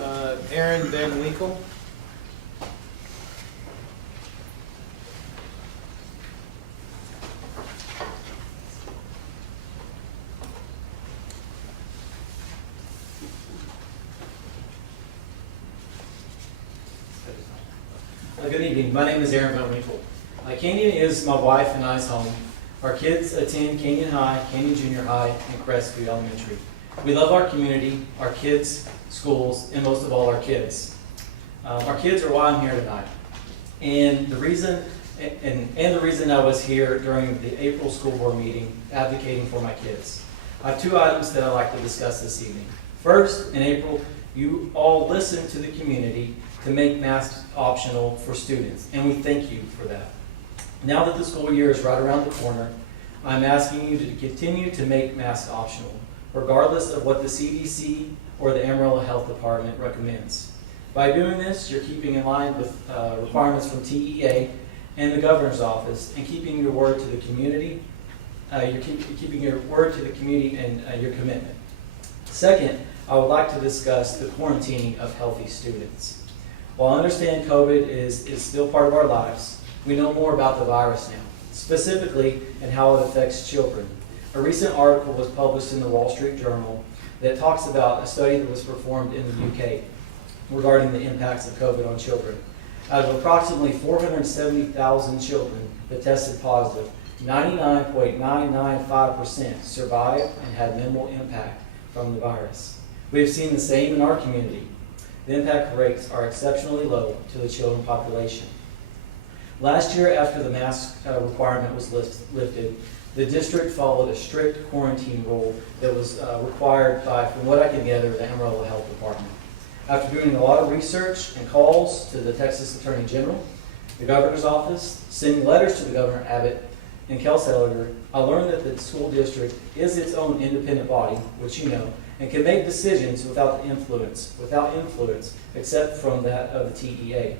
Aaron Van Winkle. Good evening. My name is Aaron Van Winkle. Canyon is my wife and I's home. Our kids attend Canyon High, Canyon Junior High, and Crestview Elementary. We love our community, our kids, schools, and most of all our kids. Our kids are why I'm here tonight. And the reason I was here during the April school board meeting advocating for my kids. I have two items that I'd like to discuss this evening. First, in April, you all listened to the community to make masks optional for students, and we thank you for that. Now that the school year is right around the corner, I'm asking you to continue to make masks optional, regardless of what the CDC or the Amarillo Health Department recommends. By doing this, you're keeping in line with requirements from TEA and the governor's office, and keeping your word to the community. You're keeping your word to the community and your commitment. Second, I would like to discuss the quarantining of healthy students. While I understand COVID is still part of our lives, we know more about the virus now, specifically and how it affects children. A recent article was published in the Wall Street Journal that talks about a study that was performed in the UK regarding the impacts of COVID on children. Out of approximately 470,000 children that tested positive, 99.995% survived and had minimal impact from the virus. We have seen the same in our community. The impact rates are exceptionally low to the children population. Last year, after the mask requirement was lifted, the district followed a strict quarantine rule that was required by, from what I can gather, the Amarillo Health Department. After doing a lot of research and calls to the Texas Attorney General, the governor's office, sending letters to the Governor Abbott and Kelselliger, I learned that the school district is its own independent body, which you know, and can make decisions without influence, except from that of the TEA.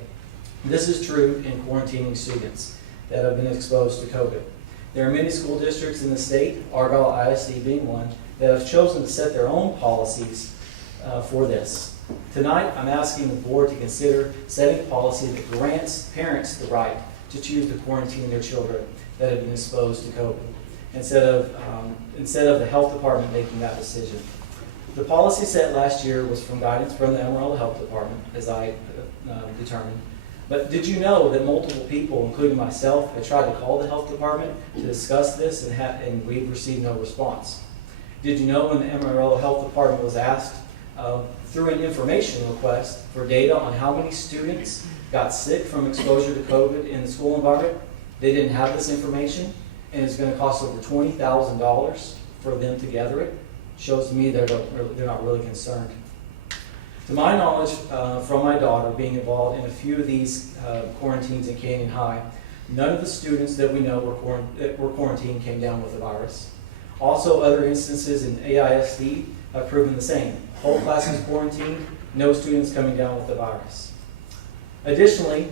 This is true in quarantining students that have been exposed to COVID. There are many school districts in the state, Argyle ISD being one, that have chosen to set their own policies for this. Tonight, I'm asking the board to consider setting a policy that grants parents the right to choose to quarantine their children that have been exposed to COVID, instead of the health department making that decision. The policy set last year was from guidance from the Amarillo Health Department, as I determined. But did you know that multiple people, including myself, had tried to call the health department to discuss this and we've received no response? Did you know when the Amarillo Health Department was asked through an information request for data on how many students got sick from exposure to COVID in the school environment, they didn't have this information, and it's going to cost over $20,000 for them to gather it? Shows to me they're not really concerned. To my knowledge, from my daughter being involved in a few of these quarantines in Canyon High, none of the students that we know were quarantined came down with the virus. Also, other instances in AISD have proven the same. Whole classes quarantined, no students coming down with the virus. Additionally,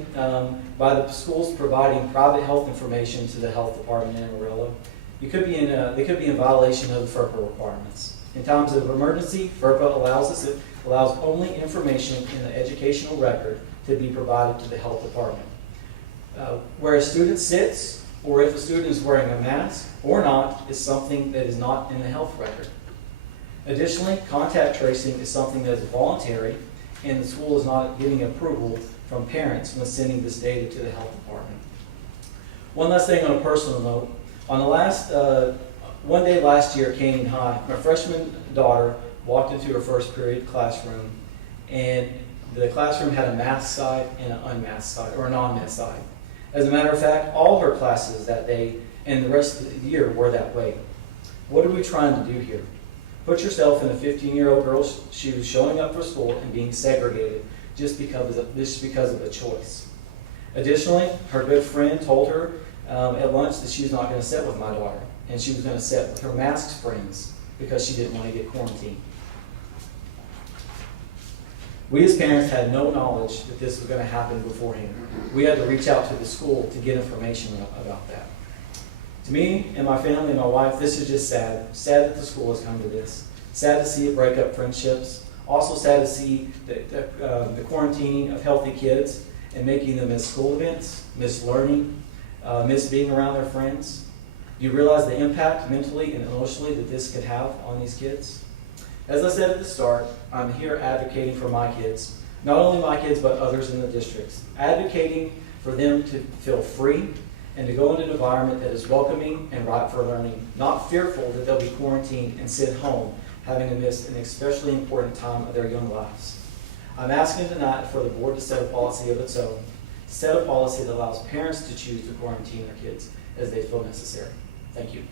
by the schools providing private health information to the health department in Amarillo, they could be in violation of the FERPA requirements. In times of emergency, FERPA allows only information in the educational record to be provided to the health department. Where a student sits, or if a student is wearing a mask or not, is something that is not in the health record. Additionally, contact tracing is something that is voluntary, and the school is not getting approval from parents when sending this data to the health department. One last thing on a personal note. On the one day last year at Canyon High, my freshman daughter walked into her first period classroom, and the classroom had a masked side and an unmasked side, or a non-masked side. As a matter of fact, all her classes that day and the rest of the year were that way. What are we trying to do here? Put yourself in a 15-year-old girl's shoes showing up for school and being segregated just because of a choice. Additionally, her good friend told her at lunch that she was not going to sit with my daughter, and she was going to sit with her masked friends because she didn't want to get quarantined. We as parents had no knowledge that this was going to happen beforehand. We had to reach out to the school to get information about that. To me and my family and my wife, this is just sad. Sad that the school has come to this. Sad to see it break up friendships, Also sad to see the quarantining of healthy kids and making them miss school events, miss learning, miss being around their friends. Do you realize the impact mentally and emotionally that this could have on these kids? As I said at the start, I'm here advocating for my kids, not only my kids but others in the districts, advocating for them to feel free and to go into an environment that is welcoming and ripe for learning, not fearful that they'll be quarantined and sit home, having to miss an especially important time of their young lives. I'm asking tonight for the board to set a policy of its own, set a policy that allows parents to choose to quarantine their kids as they feel necessary. Thank you.